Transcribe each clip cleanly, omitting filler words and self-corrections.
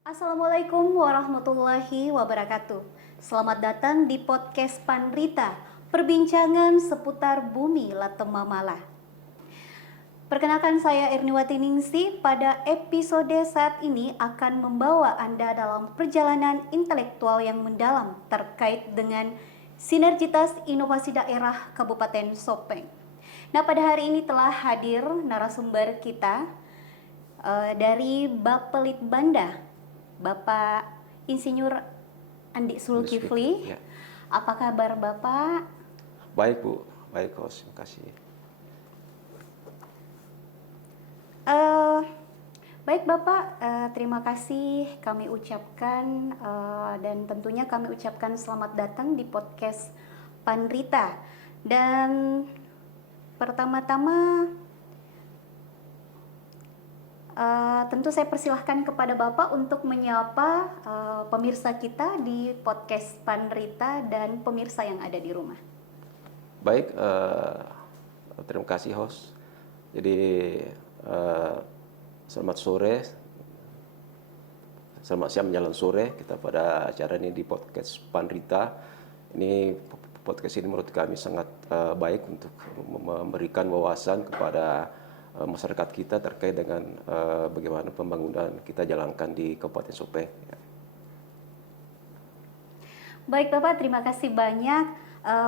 Assalamualaikum warahmatullahi wabarakatuh. Selamat datang di podcast Panrita, perbincangan seputar bumi Latemamala. Perkenalkan saya Erniwati Ningsi. Pada episode saat ini akan membawa Anda dalam perjalanan intelektual yang mendalam terkait dengan sinergitas inovasi daerah Kabupaten Sopeng. Nah, pada hari ini telah hadir narasumber kita dari Bapelit Banda, Bapak Insinyur Andi Zulkifli. Ya. Apa kabar Bapak? Baik Bu, baik host, terima kasih. Eh, Baik Bapak, terima kasih kami ucapkan dan tentunya kami ucapkan selamat datang di podcast Panrita. Dan pertama-tama tentu saya persilahkan kepada Bapak untuk menyapa pemirsa kita di podcast Panrita dan pemirsa yang ada di rumah. Baik, terima kasih host. Jadi selamat sore, selamat siang menjelang sore kita pada acara ini di podcast Panrita. Ini podcast ini menurut kami sangat baik untuk memberikan wawasan kepada masyarakat kita terkait dengan bagaimana pembangunan kita jalankan di Kabupaten Sopeng. Ya. Baik Bapak, terima kasih banyak.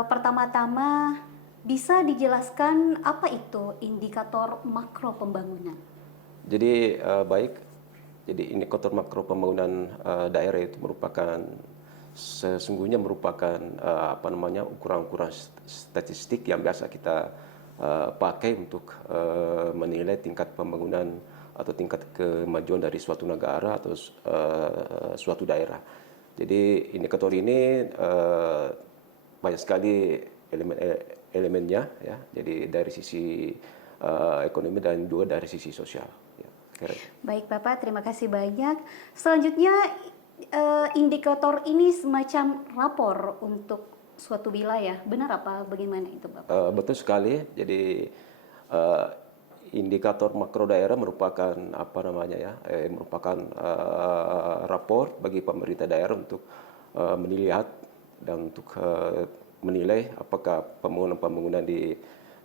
Pertama-tama bisa dijelaskan apa itu indikator makro pembangunan? Jadi baik, jadi indikator makro pembangunan daerah itu sesungguhnya merupakan ukuran-ukuran statistik yang biasa kita pakai untuk menilai tingkat pembangunan atau tingkat kemajuan dari suatu negara atau suatu daerah. Jadi indikator ini banyak sekali elemennya, ya. Jadi dari sisi ekonomi dan juga dari sisi sosial. Ya, baik Bapak, terima kasih banyak. Selanjutnya indikator ini semacam rapor untuk suatu wilayah, benar apa bagaimana itu Bapak? Betul sekali. Jadi indikator makro daerah merupakan merupakan rapor bagi pemerintah daerah untuk melihat dan untuk menilai apakah pembangunan di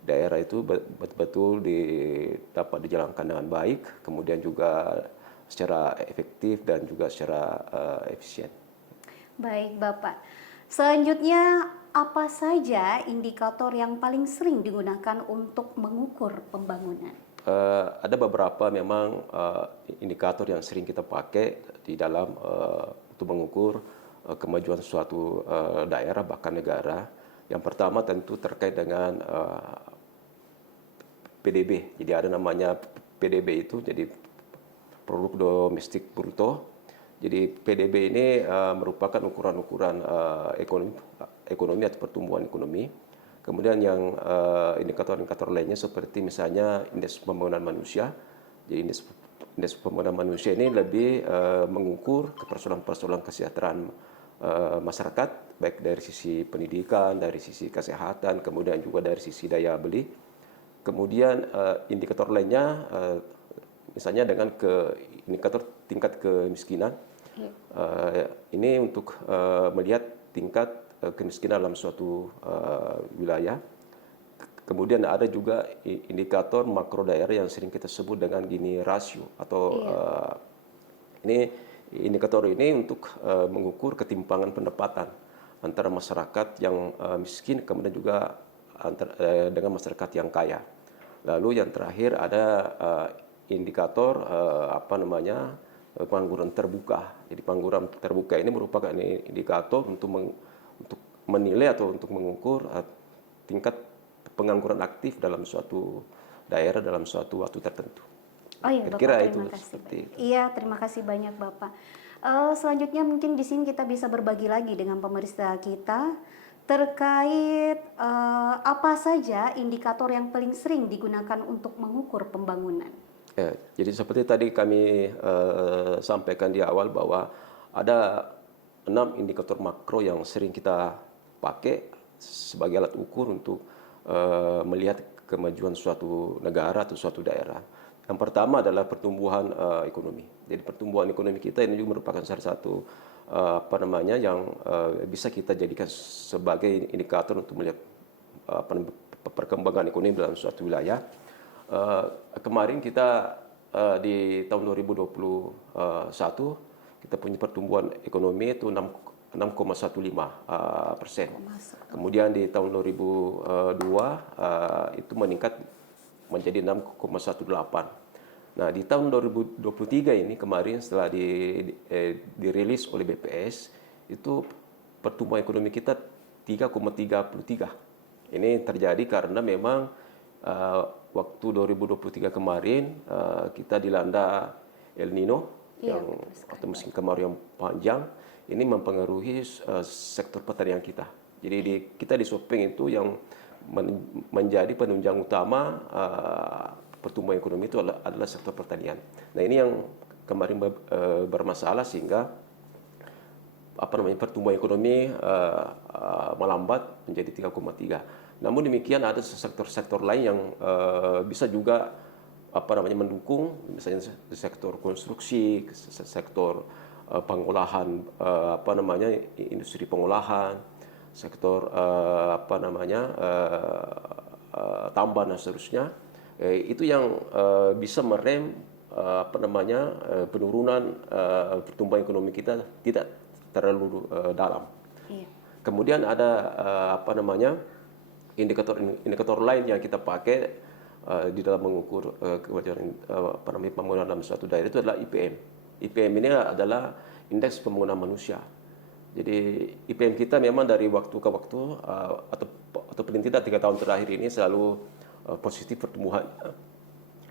daerah itu betul-betul dapat dijalankan dengan baik, kemudian juga secara efektif dan juga secara efisien. Baik Bapak. Selanjutnya, apa saja indikator yang paling sering digunakan untuk mengukur pembangunan? Ada beberapa memang indikator yang sering kita pakai di dalam untuk mengukur kemajuan suatu daerah bahkan negara. Yang pertama tentu terkait dengan PDB. Jadi ada namanya PDB itu, jadi produk domestik bruto. Jadi PDB ini merupakan ukuran-ukuran ekonomi atau pertumbuhan ekonomi. Kemudian yang indikator-indikator lainnya seperti misalnya indeks pembangunan manusia. Jadi indeks pembangunan manusia ini lebih mengukur persoalan-persoalan kesejahteraan masyarakat, baik dari sisi pendidikan, dari sisi kesehatan, kemudian juga dari sisi daya beli. Kemudian indikator lainnya misalnya dengan indikator tingkat kemiskinan. Ini untuk melihat tingkat kemiskinan dalam suatu wilayah. Kemudian ada juga indikator makro daerah yang sering kita sebut dengan Gini rasio atau ini indikator ini untuk mengukur ketimpangan pendapatan antara masyarakat yang miskin kemudian juga dengan masyarakat yang kaya. Lalu yang terakhir ada indikator pengangguran terbuka. Jadi pengangguran terbuka ini merupakan indikator untuk menilai atau untuk mengukur tingkat pengangguran aktif dalam suatu daerah dalam suatu waktu tertentu. Oh iya, Bapak, Kira terima kasih. Iya, terima kasih banyak Bapak. Selanjutnya mungkin di sini kita bisa berbagi lagi dengan pemirsa kita terkait apa saja indikator yang paling sering digunakan untuk mengukur pembangunan. Ya, jadi seperti tadi kami sampaikan di awal bahwa ada 6 indikator makro yang sering kita pakai sebagai alat ukur untuk melihat kemajuan suatu negara atau suatu daerah. Yang pertama adalah pertumbuhan ekonomi. Jadi pertumbuhan ekonomi kita ini juga merupakan salah satu apa namanya yang bisa kita jadikan sebagai indikator untuk melihat perkembangan ekonomi dalam suatu wilayah. Kemarin kita di tahun 2021 kita punya pertumbuhan ekonomi itu 6,15%. Kemudian di tahun 2002 itu meningkat menjadi 6,18. Nah, di tahun 2023 ini kemarin setelah dirilis oleh BPS, itu pertumbuhan ekonomi kita 3,33. Ini terjadi karena memang waktu 2023 kemarin kita dilanda El Nino atau musim kemarau yang panjang, ini mempengaruhi sektor pertanian kita. Jadi kita di Sopeng itu yang menjadi penunjang utama pertumbuhan ekonomi itu adalah sektor pertanian. Nah, ini yang kemarin bermasalah sehingga pertumbuhan ekonomi melambat menjadi 3,3. Namun demikian ada sektor-sektor lain yang bisa juga mendukung, misalnya sektor konstruksi, sektor pengolahan industri pengolahan, sektor tambang dan seterusnya. Itu yang bisa merem penurunan pertumbuhan ekonomi kita tidak terlalu dalam. Iya. Kemudian ada indikator lain yang kita pakai di dalam mengukur pembangunan dalam suatu daerah itu adalah IPM. IPM ini adalah indeks pembangunan manusia. Jadi IPM kita memang dari waktu ke waktu atau paling tidak 3 tahun terakhir ini selalu positif pertumbuhan.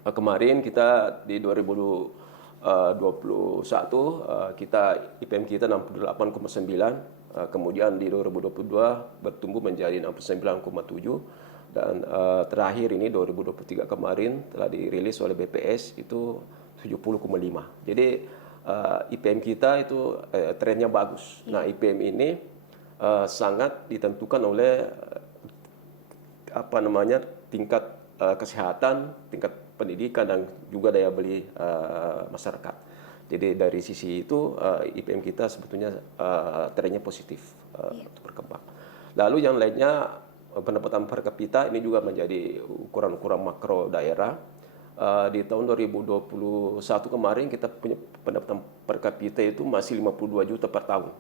Kemarin kita di 2021 kita IPM kita 68,9, kemudian di 2022 bertumbuh menjadi 69,7, dan terakhir ini 2023 kemarin telah dirilis oleh BPS itu 70,5. Jadi IPM kita itu trennya bagus. Nah, IPM ini sangat ditentukan oleh tingkat kesehatan, tingkat pendidikan, dan juga daya beli masyarakat. Jadi dari sisi itu IPM kita sebetulnya trennya positif untuk berkembang. Lalu yang lainnya pendapatan per kapita ini juga menjadi ukuran-ukuran makro daerah. Di tahun 2021 kemarin kita punya pendapatan per kapita itu masih 52 juta per tahun.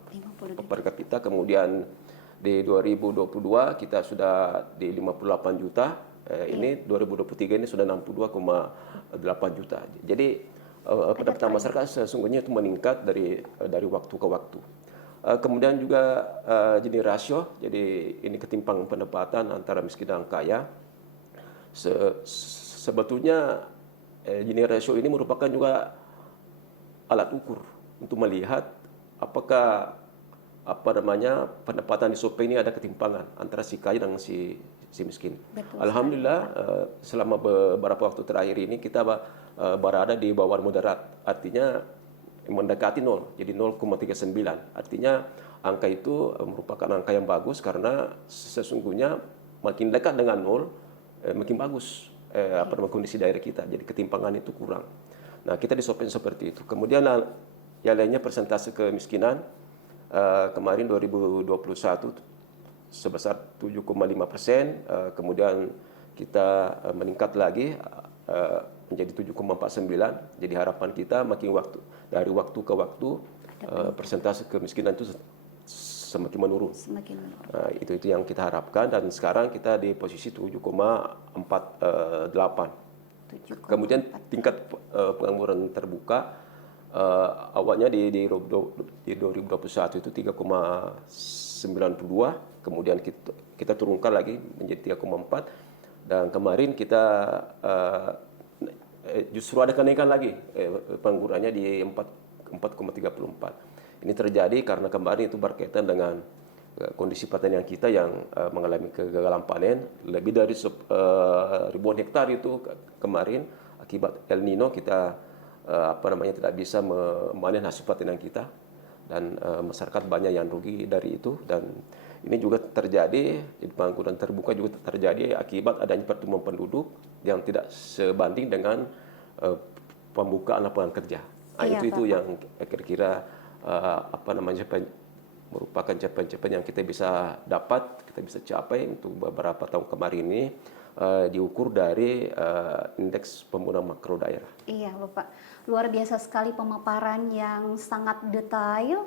52 per kapita. Kemudian di 2022 kita sudah di 58 juta. Ini 2023 ini sudah 62,8 juta. Jadi pendapatan masyarakat sesungguhnya itu meningkat dari waktu ke waktu. Kemudian juga Gini rasio, jadi ini ketimpangan pendapatan antara miskin dan kaya. Sebetulnya Gini rasio ini merupakan juga alat ukur untuk melihat apakah pendapatan di Sopeng ini ada ketimpangan antara si kaya dan si miskin. Betul, Alhamdulillah selama beberapa waktu terakhir ini kita berada di bawah moderat, artinya mendekati 0, jadi 0,39. Artinya angka itu merupakan angka yang bagus karena sesungguhnya makin dekat dengan 0 makin bagus kondisi daerah kita. Jadi ketimpangan itu kurang. Nah, kita di Sopeng seperti itu. Kemudian yang lainnya persentase kemiskinan kemarin 2021 sebesar 7,5%, kemudian kita meningkat lagi menjadi 7,49. Jadi harapan kita dari waktu ke waktu persentase kemiskinan itu semakin menurun. Itu yang kita harapkan, dan sekarang kita di posisi 7,48. Kemudian tingkat pengangguran terbuka awalnya di 2021 itu 3,92, kemudian kita turunkan lagi menjadi 3,4, dan kemarin kita justru ada kenaikan lagi penganggurannya di 4,34. Ini terjadi karena kemarin itu berkaitan dengan kondisi pertanian kita yang mengalami kegagalan panen lebih dari ribuan hektar itu kemarin akibat El Nino. Kita tidak bisa memanen hasil pertanian kita, dan masyarakat banyak yang rugi dari itu. Dan ini juga terjadi, pengangguran terbuka juga terjadi akibat adanya pertumbuhan penduduk yang tidak sebanding dengan uh, pembukaan lapangan kerja. Iya, Itu Bapak. yang kira-kira merupakan capaian-capaian yang kita bisa dapat, kita bisa capai untuk beberapa tahun kemarin ini, diukur dari indeks pembangunan makro daerah. Iya, Bapak. Luar biasa sekali pemaparan yang sangat detail.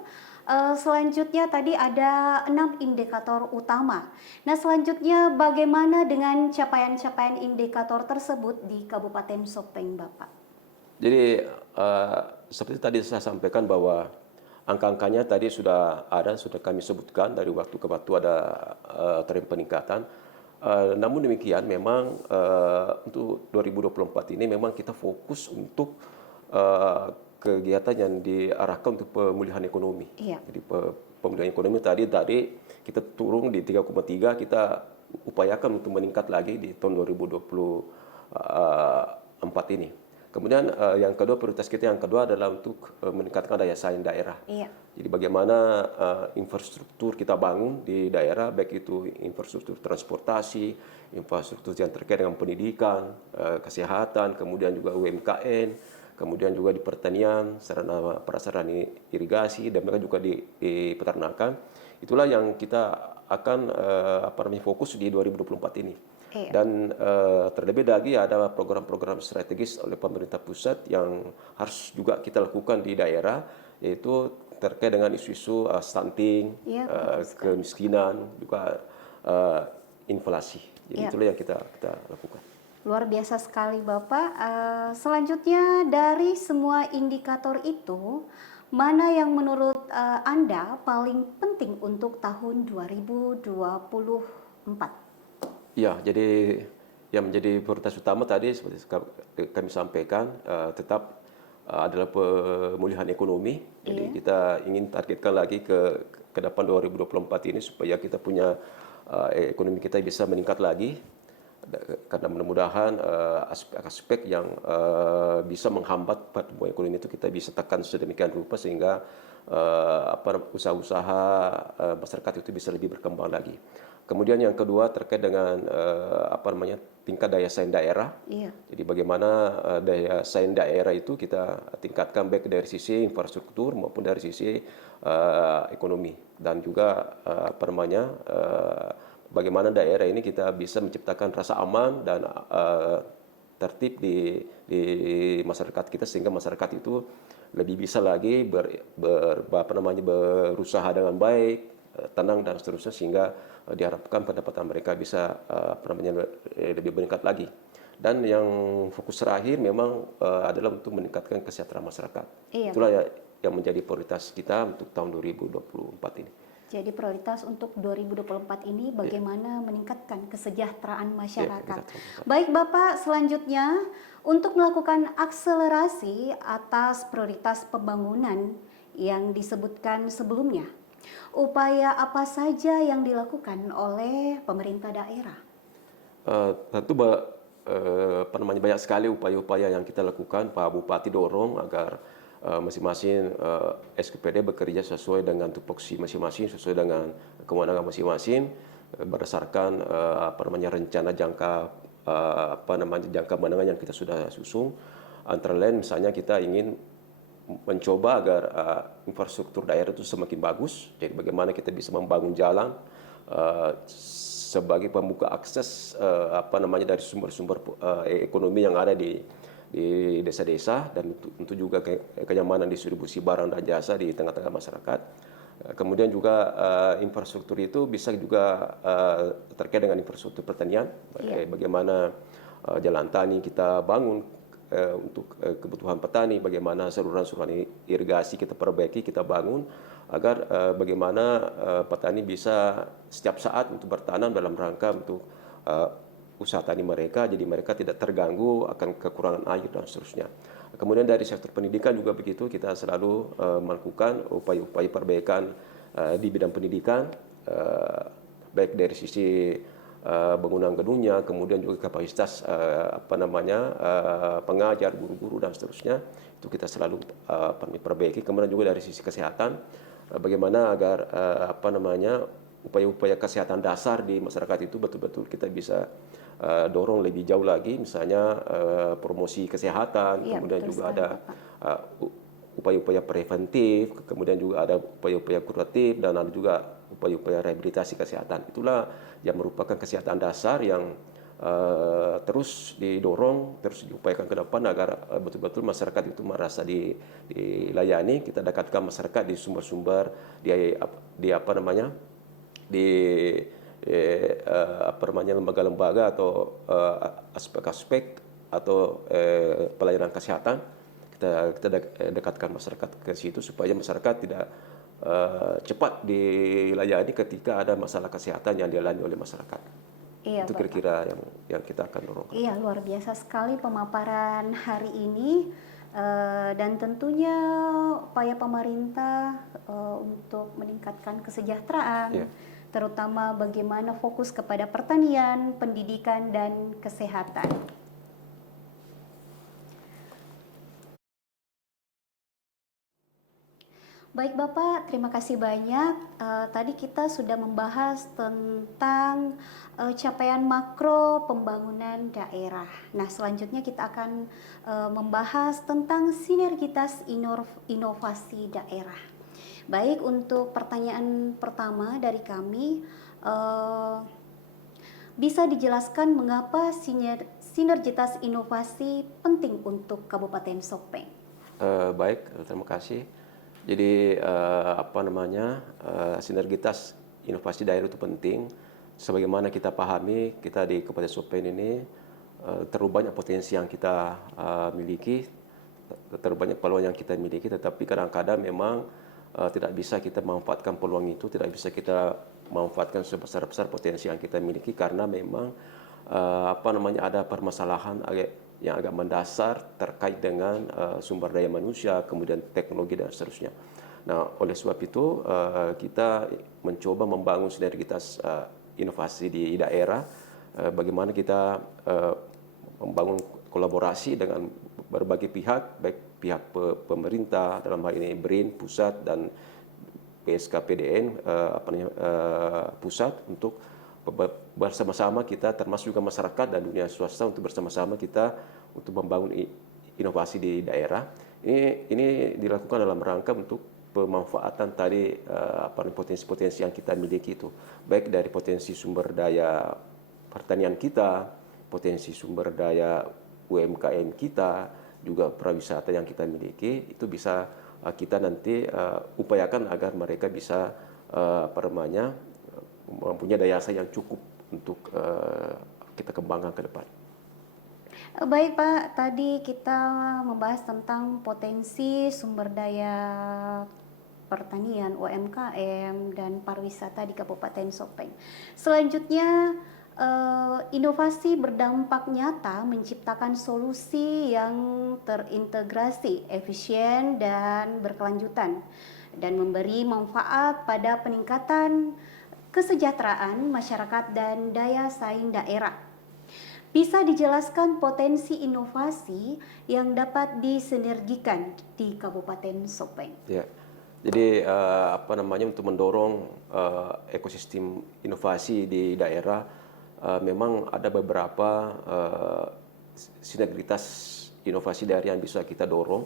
Selanjutnya tadi ada 6 indikator utama. Nah, selanjutnya bagaimana dengan capaian-capaian indikator tersebut di Kabupaten Sopeng, Bapak? Jadi seperti tadi saya sampaikan bahwa angka-angkanya tadi sudah kami sebutkan dari waktu ke waktu ada tren peningkatan. Namun demikian memang untuk 2024 ini memang kita fokus untuk kegiatan yang diarahkan untuk pemulihan ekonomi. Iya. Jadi pemulihan ekonomi tadi kita turun di 3,3, kita upayakan untuk meningkat lagi di tahun 2024 ini. Kemudian yang kedua, prioritas kita yang kedua adalah untuk meningkatkan daya saing daerah. Iya. Jadi bagaimana infrastruktur kita bangun di daerah, baik itu infrastruktur transportasi, infrastruktur yang terkait dengan pendidikan, kesehatan, kemudian juga UMKM, kemudian juga di pertanian, sarana prasarana irigasi, dan mereka juga di peternakan. Itulah yang kita akan fokus di 2024 ini. Iya. Dan terlebih lagi ada program-program strategis oleh pemerintah pusat yang harus juga kita lakukan di daerah, yaitu terkait dengan isu-isu stunting, Iya, kemiskinan, juga inflasi. Jadi itulah yang kita lakukan. luar biasa sekali, Bapak. Selanjutnya dari semua indikator itu, mana yang menurut Anda paling penting untuk tahun 2024? Ya, jadi yang menjadi prioritas utama tadi seperti kami sampaikan tetap adalah pemulihan ekonomi. Jadi kita ingin targetkan lagi ke depan 2024 ini supaya kita punya ekonomi kita bisa meningkat lagi, karena mudah-mudahan aspek-aspek yang bisa menghambat pertumbuhan ekonomi itu kita bisa tekan sedemikian rupa sehingga usaha-usaha masyarakat itu bisa lebih berkembang lagi. Kemudian yang kedua terkait dengan tingkat daya saing daerah. Iya. Jadi bagaimana daya saing daerah itu kita tingkatkan baik dari sisi infrastruktur maupun dari sisi ekonomi, dan juga bagaimana daerah ini kita bisa menciptakan rasa aman dan tertib di masyarakat kita, sehingga masyarakat itu lebih bisa lagi berusaha dengan baik, tenang dan seterusnya, sehingga diharapkan pendapatan mereka bisa lebih meningkat lagi. Dan yang fokus terakhir memang adalah untuk meningkatkan kesejahteraan masyarakat. Iya. Itulah yang menjadi prioritas kita untuk tahun 2024 ini. Jadi prioritas untuk 2024 ini bagaimana meningkatkan kesejahteraan masyarakat. Baik Bapak, selanjutnya untuk melakukan akselerasi atas prioritas pembangunan yang disebutkan sebelumnya, upaya apa saja yang dilakukan oleh pemerintah daerah? Tentu banyak sekali upaya-upaya yang kita lakukan. Pak Bupati dorong agar masing-masing SKPD bekerja sesuai dengan tupoksi masing-masing, sesuai dengan kewenangan masing-masing, berdasarkan rencana jangka menengah yang kita sudah susun. Antara lain misalnya kita ingin mencoba agar infrastruktur daerah itu semakin bagus. Jadi bagaimana kita bisa membangun jalan sebagai pembuka akses dari sumber-sumber ekonomi yang ada di desa-desa, dan untuk juga kenyamanan distribusi barang dan jasa di tengah-tengah masyarakat. Kemudian juga infrastruktur itu bisa juga terkait dengan infrastruktur pertanian. Bagaimana jalan tani kita bangun untuk kebutuhan petani, bagaimana saluran-saluran irigasi kita perbaiki, kita bangun, agar bagaimana petani bisa setiap saat untuk bertanam dalam rangka untuk usaha tani mereka, jadi mereka tidak terganggu akan kekurangan air dan seterusnya. Kemudian dari sektor pendidikan juga begitu, kita selalu melakukan upaya-upaya perbaikan di bidang pendidikan, baik dari sisi bangunan gedungnya, kemudian juga kapasitas pengajar, guru-guru dan seterusnya, itu kita selalu perbaiki. Kemudian juga dari sisi kesehatan, bagaimana agar upaya-upaya kesehatan dasar di masyarakat itu betul-betul kita bisa dorong lebih jauh lagi, misalnya promosi kesehatan, Iya, kemudian betul juga sekali, ada Bapak. upaya-upaya preventif, kemudian juga ada upaya-upaya kuratif, dan ada juga upaya-upaya rehabilitasi kesehatan. Itulah yang merupakan kesehatan dasar yang terus didorong, terus diupayakan ke depan agar betul-betul masyarakat itu merasa dilayani. Kita dekatkan masyarakat di sumber-sumber, di apa namanya, di apa namanya, lembaga-lembaga atau aspek-aspek atau pelayanan kesehatan. Kita dekatkan masyarakat ke situ supaya masyarakat tidak cepat dilayani ketika ada masalah kesehatan yang dialami oleh masyarakat. Iya, Itu Bapak. kira-kira yang kita akan dorong. Iya, luar biasa sekali pemaparan hari ini, dan tentunya upaya pemerintah untuk meningkatkan kesejahteraan, Ya. terutama bagaimana fokus kepada pertanian, pendidikan, dan kesehatan. Baik Bapak, terima kasih banyak. Tadi kita sudah membahas tentang capaian makro pembangunan daerah. Nah, selanjutnya kita akan membahas tentang sinergitas inovasi daerah. Baik, untuk pertanyaan pertama dari kami, bisa dijelaskan mengapa sinergitas inovasi penting untuk Kabupaten Sopeng? Baik, terima kasih. Jadi apa namanya, sinergitas inovasi daerah itu penting. Sebagaimana kita pahami, kita di Kabupaten Sopeng ini terlalu banyak potensi yang kita miliki, terlalu banyak peluang yang kita miliki, tetapi kadang-kadang memang tidak bisa kita memanfaatkan peluang itu, tidak bisa kita memanfaatkan sebesar-besar potensi yang kita miliki karena memang apa namanya, ada permasalahan yang agak mendasar terkait dengan sumber daya manusia, kemudian teknologi dan seterusnya. Nah, oleh sebab itu kita mencoba membangun sinergitas inovasi di daerah, bagaimana kita membangun kolaborasi dengan berbagai pihak, baik pihak pemerintah dalam hal ini BRIN pusat dan PSKPDN pusat, untuk bersama-sama kita, termasuk juga masyarakat dan dunia swasta, untuk bersama-sama kita untuk membangun inovasi di daerah. Ini dilakukan dalam rangka untuk pemanfaatan tadi potensi-potensi yang kita miliki itu, baik dari potensi sumber daya pertanian kita, potensi sumber daya UMKM kita, juga pariwisata yang kita miliki, itu bisa kita nanti upayakan agar mereka bisa mempunyai daya saing yang cukup untuk kita kembangkan ke depan. Baik Pak, tadi kita membahas tentang potensi sumber daya pertanian, UMKM, dan pariwisata di Kabupaten Sopeng. Selanjutnya, inovasi berdampak nyata menciptakan solusi yang terintegrasi, efisien, dan berkelanjutan, dan memberi manfaat pada peningkatan kesejahteraan masyarakat dan daya saing daerah. Bisa dijelaskan potensi inovasi yang dapat disinergikan di Kabupaten Sopeng? Ya. Jadi apa namanya, untuk mendorong ekosistem inovasi di daerah, memang ada beberapa sinergitas inovasi daerah yang bisa kita dorong,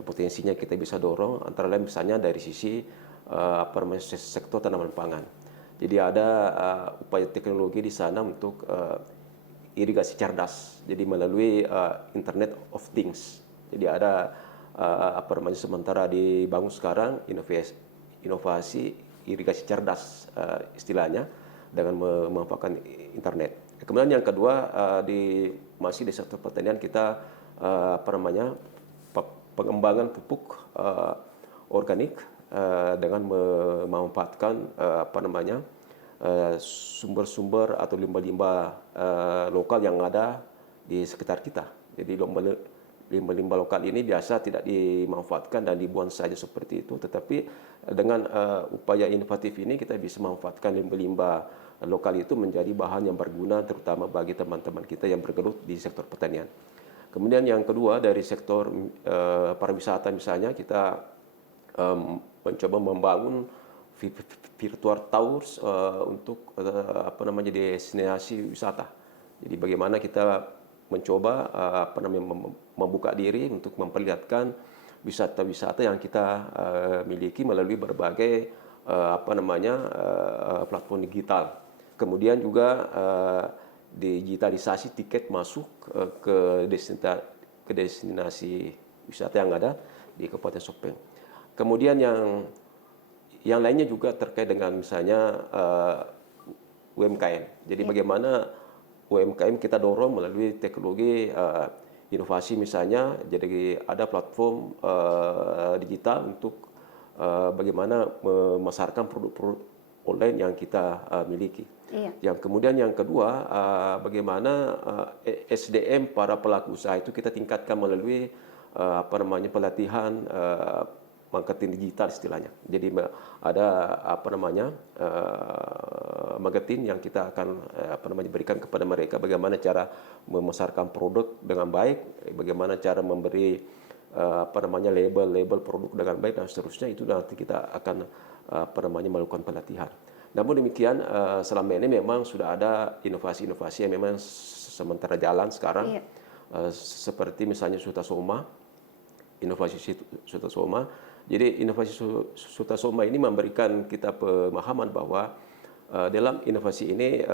potensinya kita bisa dorong, antara lain misalnya dari sisi apa namanya, sektor tanaman pangan. Jadi ada upaya teknologi di sana untuk irigasi cerdas, jadi melalui Internet of Things. Jadi ada apa namanya, sementara dibangun sekarang inovasi irigasi cerdas istilahnya, dengan memanfaatkan internet. Kemudian yang kedua, masih di sektor pertanian kita apa namanya, pengembangan pupuk organik dengan memanfaatkan apa namanya, sumber-sumber atau limbah-limbah lokal yang ada di sekitar kita. Jadi limbah-limbah lokal ini biasa tidak dimanfaatkan dan dibuang saja seperti itu, tetapi dengan upaya inovatif ini kita bisa memanfaatkan limbah-limbah lokal itu menjadi bahan yang berguna, terutama bagi teman-teman kita yang bergelut di sektor pertanian. Kemudian yang kedua, dari sektor pariwisata misalnya, kita mencoba membangun virtual tours untuk destinasi wisata. Jadi bagaimana kita mencoba membuka diri untuk memperlihatkan wisata-wisata yang kita miliki melalui berbagai platform digital. Kemudian juga digitalisasi tiket masuk ke destinasi wisata yang ada di Kabupaten Sopeng. Kemudian yang lainnya juga terkait dengan misalnya UMKM. Jadi bagaimana UMKM kita dorong melalui teknologi inovasi misalnya, jadi ada platform digital untuk bagaimana memasarkan produk-produk online yang kita miliki. Iya. Yang kemudian yang kedua, bagaimana SDM para pelaku usaha itu kita tingkatkan melalui pelatihan marketing digital istilahnya. Jadi ada marketing yang kita akan berikan kepada mereka bagaimana cara memasarkan produk dengan baik, bagaimana cara memberi label produk dengan baik dan seterusnya. Itu nanti kita akan melakukan pelatihan. Namun demikian selama ini memang sudah ada inovasi-inovasi yang memang sementara jalan sekarang. Iya. Seperti misalnya Sutasoma, inovasi Sutasoma. Jadi inovasi Sutasoma ini memberikan kita pemahaman bahwa dalam inovasi ini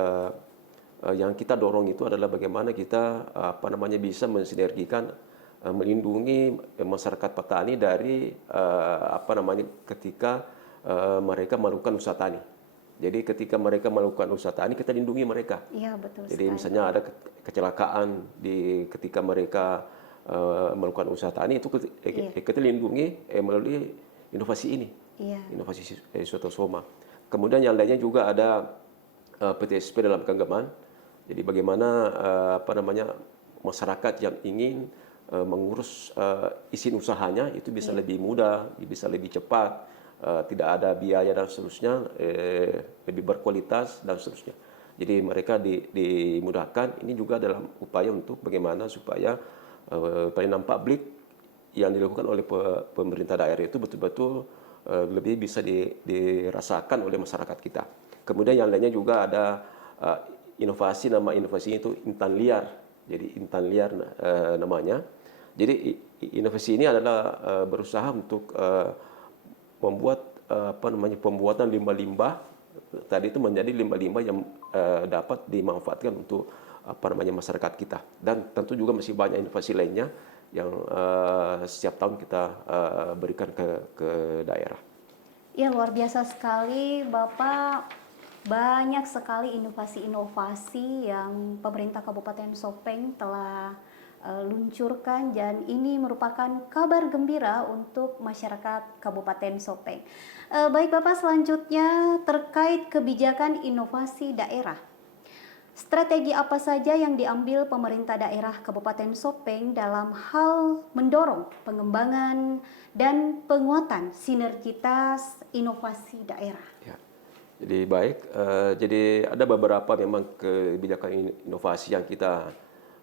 yang kita dorong itu adalah bagaimana kita bisa mensinergikan melindungi masyarakat petani dari ketika mereka melakukan usaha tani. Jadi ketika mereka melakukan usaha tani, kita lindungi mereka. Iya, betul Jadi sekali. misalnya ada kecelakaan ketika mereka melakukan usaha tani, itu kita lindungi melalui inovasi ini. Iya. Inovasi Sutasoma. Kemudian yang lainnya juga ada PTSP dalam genggaman. Jadi bagaimana masyarakat yang ingin mengurus izin usahanya itu bisa lebih mudah, bisa lebih cepat, tidak ada biaya dan seterusnya, lebih berkualitas dan seterusnya. Jadi mereka dimudahkan. Ini juga dalam upaya untuk bagaimana supaya pelayanan publik yang dilakukan oleh pemerintah daerah itu betul-betul lebih bisa dirasakan oleh masyarakat kita. Kemudian yang lainnya juga ada inovasi, nama inovasinya itu Intan Liar. Jadi Intan Liar namanya. Jadi inovasi ini adalah berusaha untuk membuat pembuatan limbah-limbah tadi itu menjadi limbah-limbah yang dapat dimanfaatkan untuk masyarakat kita. Dan tentu juga masih banyak inovasi lainnya yang setiap tahun kita berikan ke daerah. Ya, luar biasa sekali Bapak. Banyak sekali inovasi-inovasi yang pemerintah Kabupaten Sopeng telah luncurkan, dan ini merupakan kabar gembira untuk masyarakat Kabupaten Sopeng. Baik Bapak, selanjutnya terkait kebijakan inovasi daerah. Strategi apa saja yang diambil pemerintah daerah Kabupaten Sopeng dalam hal mendorong pengembangan dan penguatan sinergitas inovasi daerah? Ya. Jadi baik, jadi ada beberapa memang kebijakan inovasi yang kita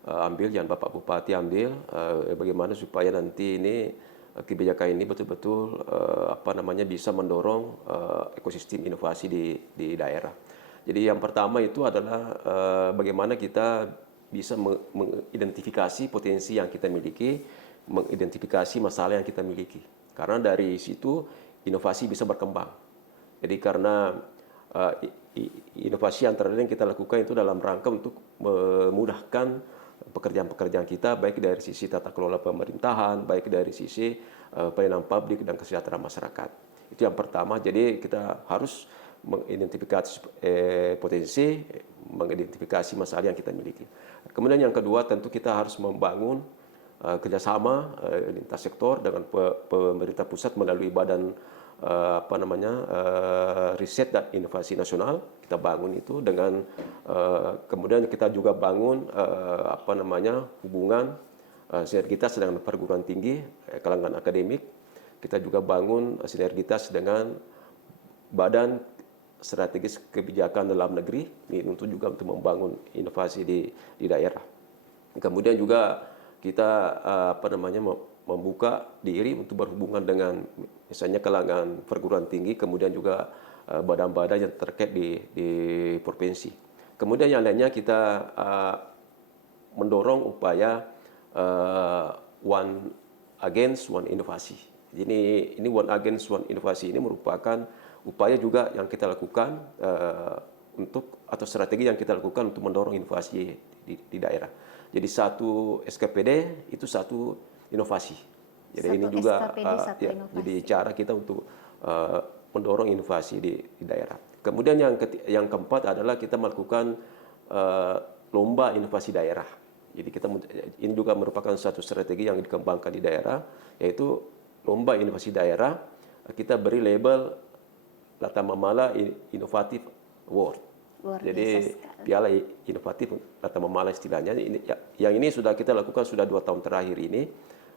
ambil, yang Bapak Bupati ambil, bagaimana supaya nanti ini kebijakan ini betul-betul bisa mendorong ekosistem inovasi di daerah. Jadi yang pertama itu adalah bagaimana kita bisa mengidentifikasi potensi yang kita miliki, mengidentifikasi masalah yang kita miliki. Karena dari situ inovasi bisa berkembang. Jadi karena inovasi antara lain yang kita lakukan itu dalam rangka untuk memudahkan pekerjaan-pekerjaan kita, baik dari sisi tata kelola pemerintahan, baik dari sisi pelayanan publik dan kesejahteraan masyarakat. Itu yang pertama. Jadi kita harus mengidentifikasi potensi, mengidentifikasi masalah yang kita miliki. Kemudian yang kedua, tentu kita harus membangun kerjasama lintas sektor dengan pemerintah pusat melalui badan riset dan inovasi nasional. Kita bangun itu dengan kemudian kita juga bangun hubungan sinergitas dengan perguruan tinggi, kalangan akademik. Kita juga bangun sinergitas dengan badan strategis kebijakan dalam negeri ini untuk juga untuk membangun inovasi di daerah. Kemudian juga kita membuka diri untuk berhubungan dengan misalnya kalangan perguruan tinggi, kemudian juga badan-badan yang terkait di provinsi. Kemudian yang lainnya kita mendorong upaya one against one inovasi. Ini one against one inovasi ini merupakan upaya juga yang kita lakukan atau strategi yang kita lakukan untuk mendorong inovasi di daerah. Jadi satu SKPD itu satu inovasi. Jadi satu ini juga SKPD, satu inovasi. jadi cara kita untuk mendorong inovasi di daerah. Kemudian yang keempat adalah kita melakukan lomba inovasi daerah. Jadi ini juga merupakan satu strategi yang dikembangkan di daerah, yaitu lomba inovasi daerah. Kita beri label Lata Mamala Inovatif Award. Jadi piala inovatif Lata Mamala istilahnya. Yang ini sudah kita lakukan sudah 2 tahun terakhir ini,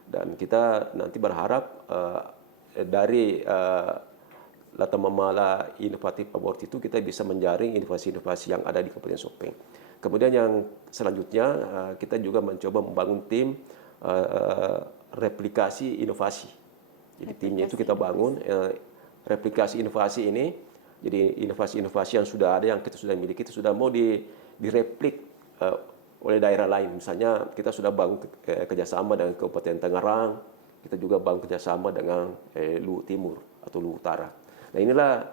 dan kita nanti berharap dari Lata Mamala Inovatif Award itu kita bisa menjaring inovasi-inovasi yang ada di Kabupaten Sopeng. Kemudian yang selanjutnya kita juga mencoba membangun tim replikasi inovasi. Jadi timnya itu kita bangun replikasi inovasi ini. Jadi inovasi-inovasi yang sudah ada, yang kita sudah miliki, itu sudah mau direplik oleh daerah lain. Misalnya kita sudah bangun kerjasama dengan Kabupaten Tangerang, kita juga bangun kerjasama dengan Luwu Timur atau Luwu Utara. Nah inilah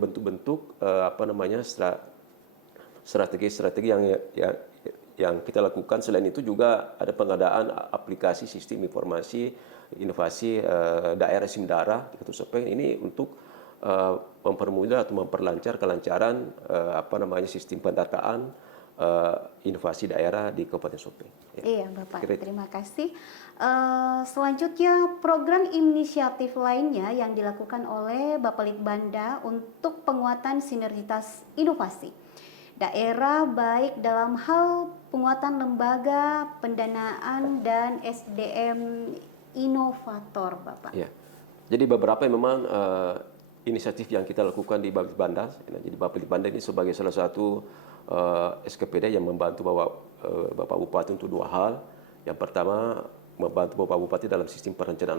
bentuk-bentuk strategi-strategi yang kita lakukan. Selain itu juga ada pengadaan aplikasi sistem informasi inovasi daerah Simdara di Kota Sopeng ini untuk mempermudah atau memperlancar kelancaran sistem pendataan inovasi daerah di Kabupaten Sopeng. Iya Bapak, terima kasih. Selanjutnya program inisiatif lainnya yang dilakukan oleh Bapelitbanda untuk penguatan sinergitas inovasi daerah baik dalam hal penguatan lembaga, pendanaan, dan SDM inovator, Bapak. Ya. Jadi beberapa memang inisiatif yang kita lakukan di Bapelitbanda. Jadi Bapelitbanda ini sebagai salah satu SKPD yang membantu Bapak Bupati untuk 2 hal. Yang pertama, membantu Bapak Bupati dalam sistem perencanaan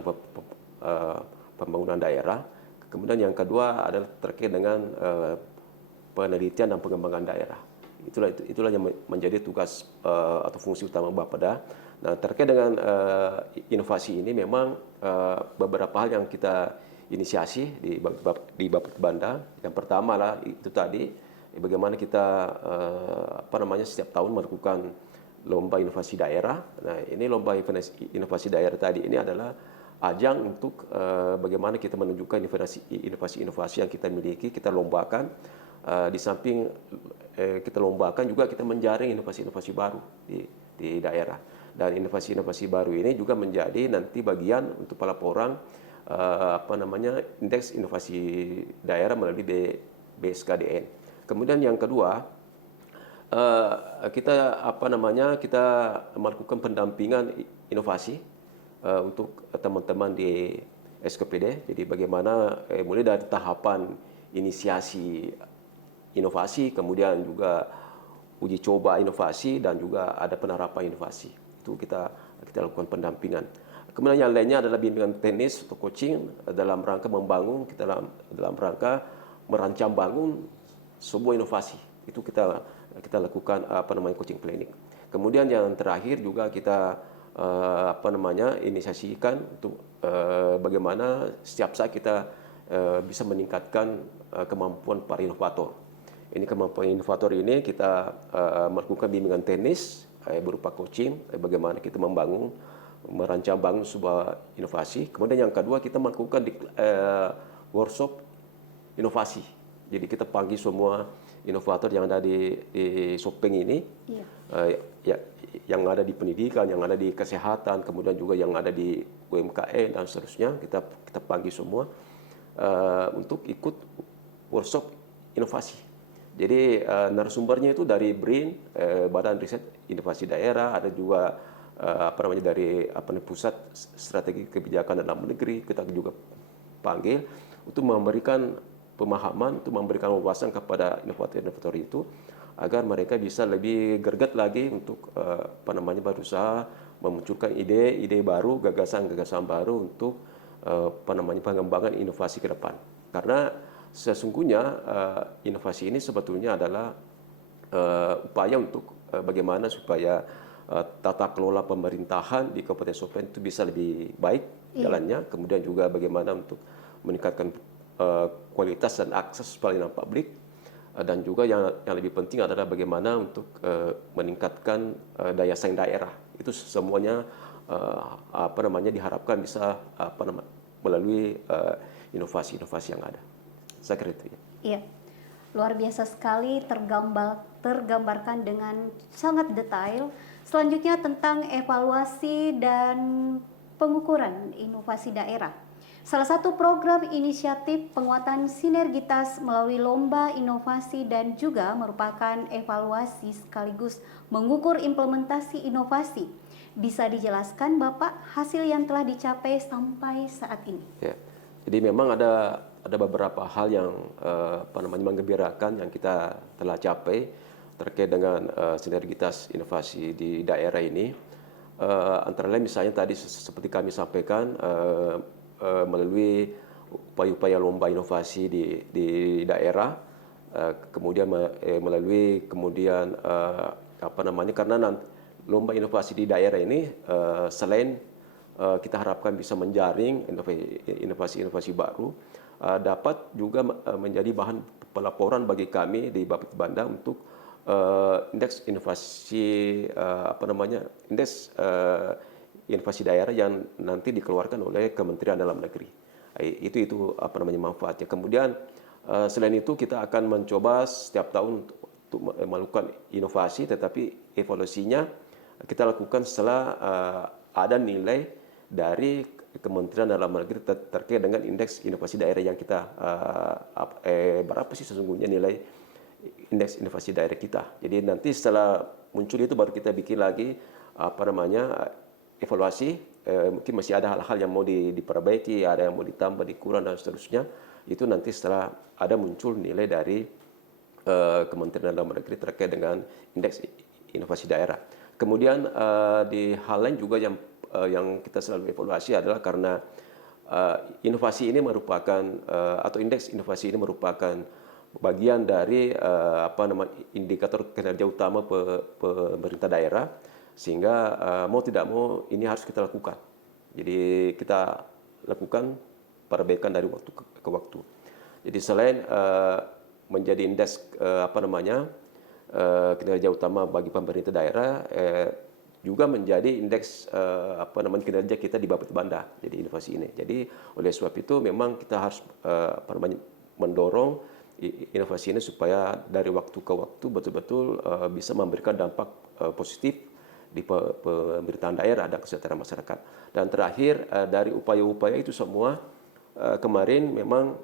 pembangunan daerah. Kemudian yang kedua adalah terkait dengan penelitian dan pengembangan daerah. Itulah yang menjadi tugas atau fungsi utama Bapeda. Nah, terkait dengan inovasi ini memang beberapa hal yang kita inisiasi di Bapelitbanda. Yang pertama lah itu tadi bagaimana kita setiap tahun melakukan lomba inovasi daerah. Nah, ini lomba inovasi daerah tadi ini adalah ajang untuk bagaimana kita menunjukkan inovasi-inovasi yang kita miliki, kita lombakan. Di samping kita lombakan juga kita menjaring inovasi-inovasi baru di daerah. Dan inovasi-inovasi baru ini juga menjadi nanti bagian untuk pelaporan indeks inovasi daerah melalui BSKDN. Kemudian yang kedua, kita kita melakukan pendampingan inovasi untuk teman-teman di SKPD. Jadi bagaimana mulai dari tahapan inisiasi inovasi, kemudian juga uji coba inovasi, dan juga ada penerapan inovasi. Itu kita lakukan pendampingan. Kemudian yang lainnya adalah bimbingan teknis atau coaching dalam rangka membangun, dalam rangka merancang bangun sebuah inovasi. Itu kita lakukan coaching planning. Kemudian yang terakhir juga kita inisiasikan untuk bagaimana setiap saat kita bisa meningkatkan kemampuan para inovator. Ini kemampuan inovator ini kita melakukan bimbingan teknis berupa coaching, bagaimana kita merancang bangun sebuah inovasi. Kemudian yang kedua kita melakukan workshop inovasi. Jadi kita panggil semua inovator yang ada di Sopeng ini, yang ada di pendidikan, yang ada di kesehatan, kemudian juga yang ada di UMKM dan seterusnya. Kita panggil semua untuk ikut workshop inovasi. Jadi narasumbernya itu dari BRIN, Badan Riset Inovasi Daerah, ada juga dari Pusat Strategi Kebijakan Dalam Negeri. Kita juga panggil untuk memberikan pemahaman, untuk memberikan wawasan kepada inovator-inovator itu agar mereka bisa lebih greget lagi untuk berusaha memunculkan ide-ide baru, gagasan-gagasan baru untuk pengembangan inovasi ke depan. Karena sesungguhnya inovasi ini sebetulnya adalah upaya untuk bagaimana supaya tata kelola pemerintahan di Kabupaten Sopen itu bisa lebih baik jalannya, kemudian juga bagaimana untuk meningkatkan kualitas dan akses pelayanan publik, dan juga yang lebih penting adalah bagaimana untuk meningkatkan daya saing daerah. Itu semuanya diharapkan bisa melalui inovasi-inovasi yang ada. Saya kira itu ya. Iya, luar biasa sekali, tergambarkan dengan sangat detail. Selanjutnya tentang evaluasi dan pengukuran inovasi daerah. Salah satu program inisiatif penguatan sinergitas melalui lomba inovasi dan juga merupakan evaluasi sekaligus mengukur implementasi inovasi. Bisa dijelaskan Bapak hasil yang telah dicapai sampai saat ini? Ya. Jadi memang ada beberapa hal yang menggembirakan yang kita telah capai terkait dengan sinergitas inovasi di daerah ini. Antara lain misalnya tadi seperti kami sampaikan, melalui upaya-upaya lomba inovasi di daerah, kemudian melalui karena lomba inovasi di daerah ini selain kita harapkan bisa menjaring inovasi-inovasi baru, dapat juga menjadi bahan pelaporan bagi kami di Bapetbanda untuk indeks inovasi indeks inovasi daerah yang nanti dikeluarkan oleh Kementerian Dalam Negeri. Itu manfaatnya. Kemudian selain itu kita akan mencoba setiap tahun untuk melakukan inovasi, tetapi evaluasinya kita lakukan setelah ada nilai dari Kementerian Dalam Negeri terkait dengan indeks inovasi daerah yang kita berapa sih sesungguhnya nilai indeks inovasi daerah kita. Jadi nanti setelah muncul itu baru kita bikin lagi evaluasi. Mungkin masih ada hal-hal yang mau diperbaiki, ada yang mau ditambah, dikurang dan seterusnya. Itu nanti setelah ada muncul nilai dari Kementerian Dalam Negeri terkait dengan indeks inovasi daerah. Kemudian di hal lain juga yang kita selalu evaluasi adalah karena inovasi ini merupakan atau indeks inovasi ini merupakan bagian dari indikator kinerja utama pemerintah daerah, sehingga mau tidak mau ini harus kita lakukan. Jadi kita lakukan perbaikan dari waktu ke waktu. Jadi selain menjadi indeks kinerja utama bagi pemerintah daerah, juga menjadi indeks kinerja kita di Bapetbanda, jadi inovasi ini. Jadi oleh sebab itu memang kita harus mendorong inovasi ini supaya dari waktu ke waktu betul-betul bisa memberikan dampak positif di pemerintahan daerah dan kesejahteraan masyarakat. Dan terakhir dari upaya-upaya itu semua, kemarin memang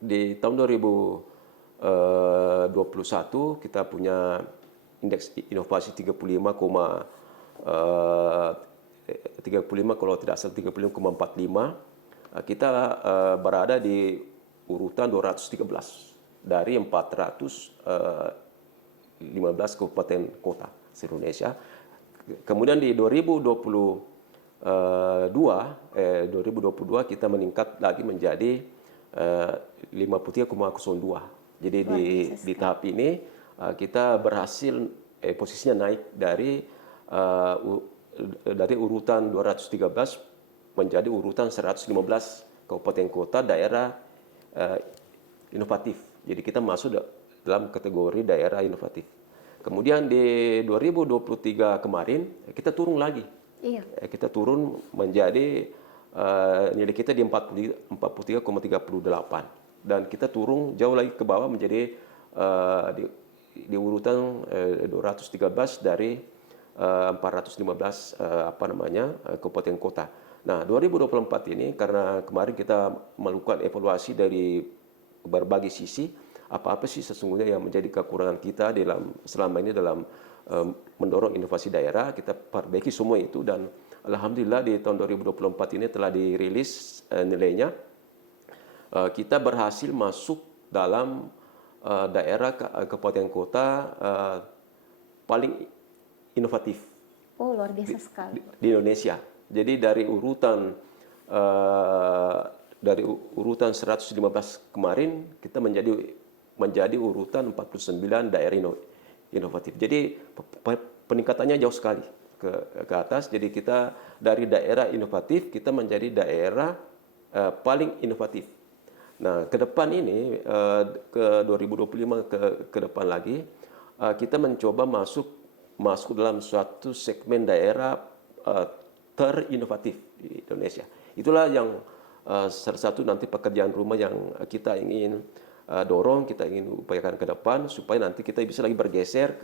di tahun 2021 kita punya indeks inovasi 35 kalau tidak salah 35,45. Kita berada di urutan 213 dari 415 kabupaten kota se-Indonesia. Kemudian di 2022 kita meningkat lagi menjadi 53,02. Jadi di tahap ini kita berhasil posisinya naik dari urutan 213 menjadi urutan 115 kabupaten kota daerah inovatif. Jadi kita masuk dalam kategori daerah inovatif. Kemudian di 2023 kemarin kita turun lagi. Iya. Kita turun menjadi nilai kita di 43,38, dan kita turun jauh lagi ke bawah menjadi di urutan 213 dari 415 kabupaten kota. Nah, 2024 ini karena kemarin kita melakukan evaluasi dari berbagai sisi, apa sih sesungguhnya yang menjadi kekurangan kita selama ini dalam mendorong inovasi daerah. Kita perbaiki semua itu, dan alhamdulillah di tahun 2024 ini telah dirilis nilainya. Kita berhasil masuk dalam daerah kabupaten kota paling inovatif. Oh, luar biasa sekali. Di Indonesia. Jadi dari urutan dari urutan 115 kemarin kita menjadi urutan 49 daerah inovatif. Jadi peningkatannya jauh sekali ke atas. Jadi kita dari daerah inovatif kita menjadi daerah paling inovatif. Nah, ke depan ini ke 2025 ke depan lagi kita mencoba masuk dalam suatu segmen daerah terinovatif di Indonesia. Itulah yang salah satu nanti pekerjaan rumah yang kita ingin dorong, kita ingin upayakan ke depan supaya nanti kita bisa lagi bergeser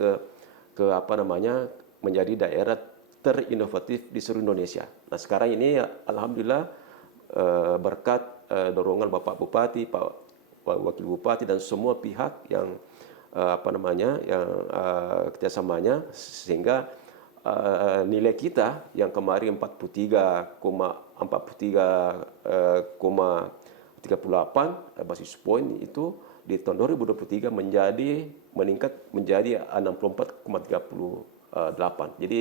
ke apa namanya menjadi daerah terinovatif di seluruh Indonesia. Nah, sekarang ini alhamdulillah berkat dorongan Bapak Bupati, Pak Wakil Bupati dan semua pihak yang apa namanya yang kerjasamanya sehingga nilai kita yang kemarin 43,38 basis point itu di tahun 2023 meningkat menjadi 64,38. Jadi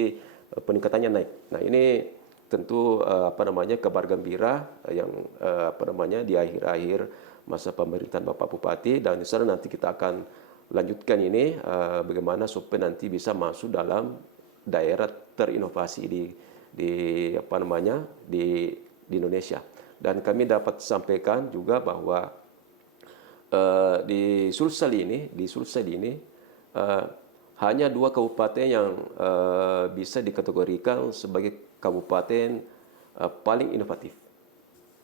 peningkatannya naik. Nah, ini tentu apa namanya kabar gembira yang apa namanya di akhir-akhir masa pemerintahan Bapak Bupati, dan di sana nanti kita akan lanjutkan ini bagaimana supaya nanti bisa masuk dalam daerah terinovasi di apa namanya di Indonesia. Dan kami dapat sampaikan juga bahwa di Sulsel ini hanya 2 kabupaten yang bisa dikategorikan sebagai kabupaten paling inovatif.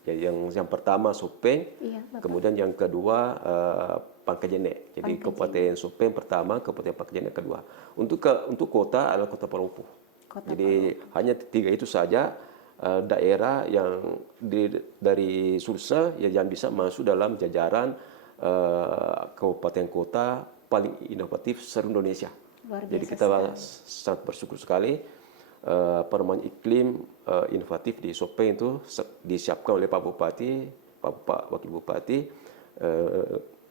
Jadi yang pertama Sopeng, Iya, kemudian yang kedua Pangkajene. Jadi Kabupaten Sopeng pertama, Kabupaten Pangkajene kedua. Untuk kota adalah Kota Palopo. Jadi hanya 3 itu saja daerah yang dari Sulsel yang bisa masuk dalam jajaran kabupaten kota paling inovatif seluruh Indonesia. Jadi kita sangat bersyukur sekali apa namanya iklim inovatif di Sopeng itu disiapkan oleh Pak Bupati, Pak Wakil Bupati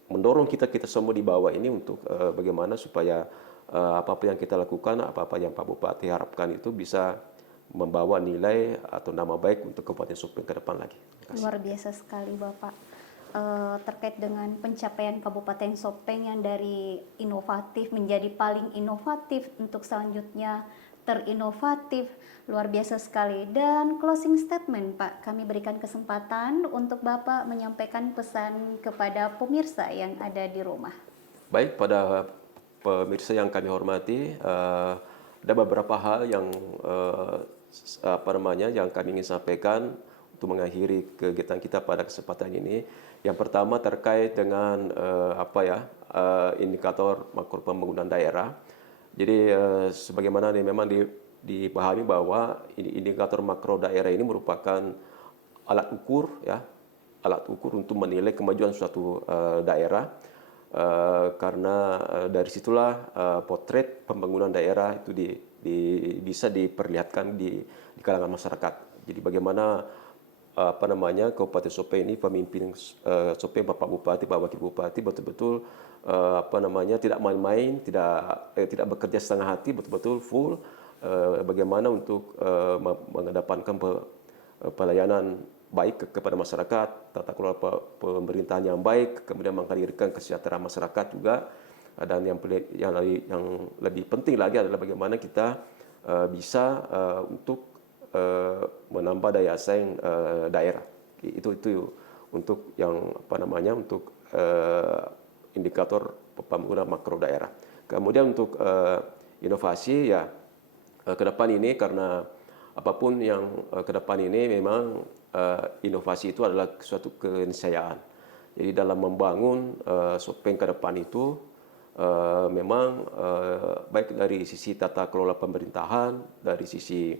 mendorong kita semua di bawah ini untuk bagaimana supaya apa-apa yang kita lakukan, apa-apa yang Pak Bupati harapkan itu bisa membawa nilai atau nama baik untuk Kabupaten Sopeng ke depan lagi. Luar biasa sekali Bapak. Terkait dengan pencapaian Kabupaten Sopeng yang dari inovatif menjadi paling inovatif untuk selanjutnya terinovatif, luar biasa sekali. Dan closing statement Pak, kami berikan kesempatan untuk Bapak menyampaikan pesan kepada pemirsa yang ada di rumah. Baik, pada pemirsa yang kami hormati, ada beberapa hal yang apa namanya yang kami ingin sampaikan untuk mengakhiri kegiatan kita pada kesempatan ini. Yang pertama terkait dengan indikator makro pembangunan daerah. Jadi sebagaimana memang dipahami bahwa indikator makro daerah ini merupakan alat ukur untuk menilai kemajuan suatu daerah. Karena dari situlah potret pembangunan daerah itu bisa diperlihatkan di kalangan masyarakat. Jadi bagaimana Kabupaten Sopeng ini pemimpin Sopeng Bapak Bupati, Pak Wakil Bupati betul-betul tidak main-main, tidak bekerja setengah hati, betul-betul full bagaimana untuk mengedepankan pelayanan baik kepada masyarakat, tata kelola pemerintahan yang baik, kemudian menghadirkan kesejahteraan masyarakat juga, dan yang lebih penting lagi adalah bagaimana kita bisa untuk menambah daya saing daerah. Itu untuk yang untuk indikator pembangunan makro daerah. Kemudian untuk inovasi ke depan ini, karena apapun yang ke depan ini memang inovasi itu adalah suatu keniscayaan. Jadi dalam membangun Sopeng ke depan itu memang baik dari sisi tata kelola pemerintahan, dari sisi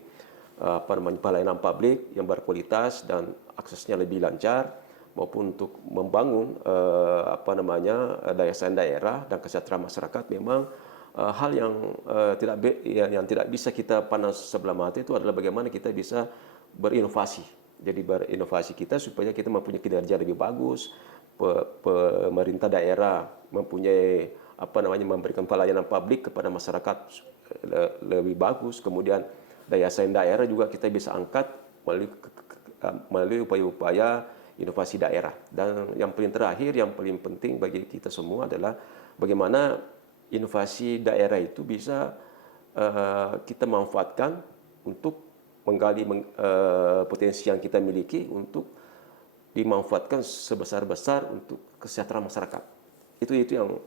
pelayanan publik yang berkualitas dan aksesnya lebih lancar, maupun untuk membangun daya saing daerah dan kesejahteraan masyarakat, memang hal yang tidak bisa kita pandang sebelah mata itu adalah bagaimana kita bisa berinovasi. Jadi berinovasi kita supaya kita mempunyai kinerja lebih bagus, pemerintah daerah mempunyai memberikan pelayanan publik kepada masyarakat lebih bagus, kemudian daya saing daerah juga kita bisa angkat melalui upaya-upaya inovasi daerah. Dan yang paling terakhir, yang paling penting bagi kita semua adalah bagaimana inovasi daerah itu bisa kita manfaatkan untuk menggali potensi yang kita miliki untuk dimanfaatkan sebesar-besar untuk kesejahteraan masyarakat. Itu yang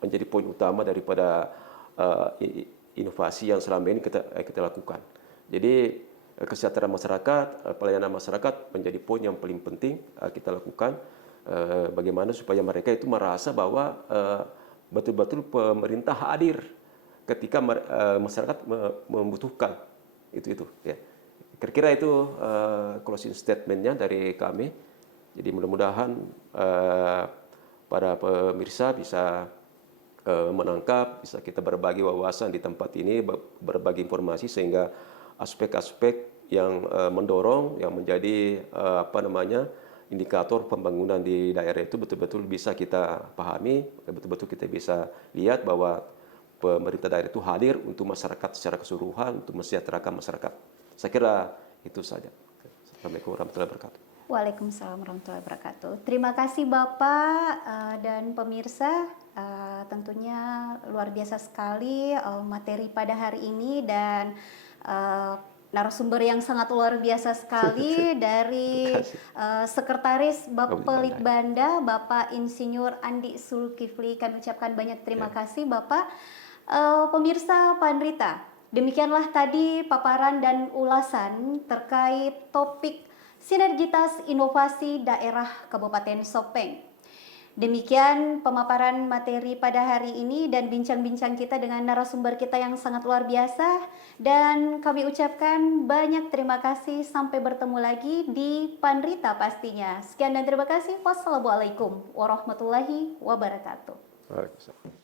menjadi poin utama daripada inovasi yang selama ini kita lakukan. Jadi kesejahteraan masyarakat, pelayanan masyarakat menjadi poin yang paling penting kita lakukan. Bagaimana supaya mereka itu merasa bahwa betul-betul pemerintah hadir ketika masyarakat membutuhkan itu ya. Kira-kira itu closing statementnya dari kami. Jadi mudah-mudahan para pemirsa bisa menangkap, bisa kita berbagi wawasan di tempat ini, berbagi informasi sehingga aspek-aspek yang mendorong, yang menjadi indikator pembangunan di daerah itu betul-betul bisa kita pahami, betul-betul kita bisa lihat bahwa pemerintah daerah itu hadir untuk masyarakat secara keseluruhan, untuk mensejahterakan masyarakat. Saya kira itu saja. Assalamualaikum warahmatullahi wabarakatuh. Waalaikumsalam warahmatullahi wabarakatuh. Terima kasih Bapak dan pemirsa. Tentunya luar biasa sekali materi pada hari ini dan narasumber yang sangat luar biasa sekali dari Sekretaris Bapelitbanda Bapak Insinyur Andi Zulkifli. Kami ucapkan banyak terima kasih Bapak. Pemirsa Pandrita, demikianlah tadi paparan dan ulasan terkait topik sinergitas inovasi daerah Kabupaten Sopeng. Demikian pemaparan materi pada hari ini dan bincang-bincang kita dengan narasumber kita yang sangat luar biasa. Dan kami ucapkan banyak terima kasih. Sampai bertemu lagi di Pandrita pastinya. Sekian dan terima kasih. Wassalamualaikum warahmatullahi wabarakatuh. Waalaikumsalam.